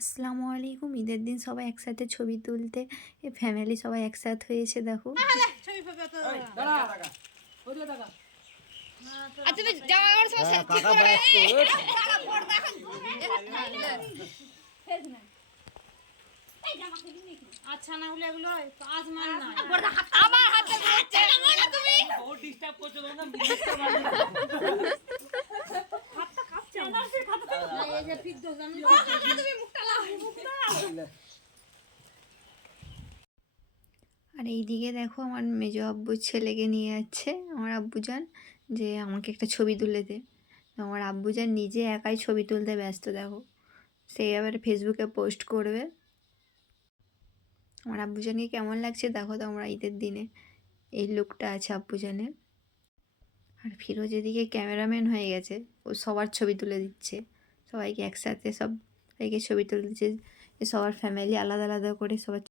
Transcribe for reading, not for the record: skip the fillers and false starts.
আসসালামু আলাইকুম। ঈদের দিন সবাই একসাথে ছবি তুলতে ফ্যামিলি সবাই একসাথে হয়েছে দেখো। আচ্ছা না হলে এগুলো কাজ মান না আমার হাতে ধরছে না তুমি ও ডিস্টার্ব করছো না ডিস্টার্ব হাতটা কাঁপছে এনার্জি খাতা না এই যে ফিট দোজ আমি তুমি মুখটা লাও আর এইদিকে দেখো আমার মেজো আব্বুর ছেলেকে নিয়ে যাচ্ছে আমার আব্বুজান, যে আমাকে একটা ছবি তুলে দে। তো আমার আব্বুজান নিজে একাই ছবি তুলতে ব্যস্ত দেখো, সে এবারে ফেসবুকে পোস্ট করবে। আমার আব্বুজানকে কেমন লাগছে দেখো তোমরা ঈদের দিনে, এই লুকটা আছে আব্বুজানের। আর ফিরোজ এদিকে ক্যামেরাম্যান হয়ে গেছে, ও সবার ছবি তুলে দিচ্ছে, সবাইকে একসাথে সবাইকে ছবি তুলে দিচ্ছে, সবার ফ্যামিলি আলাদা আলাদা করে সবার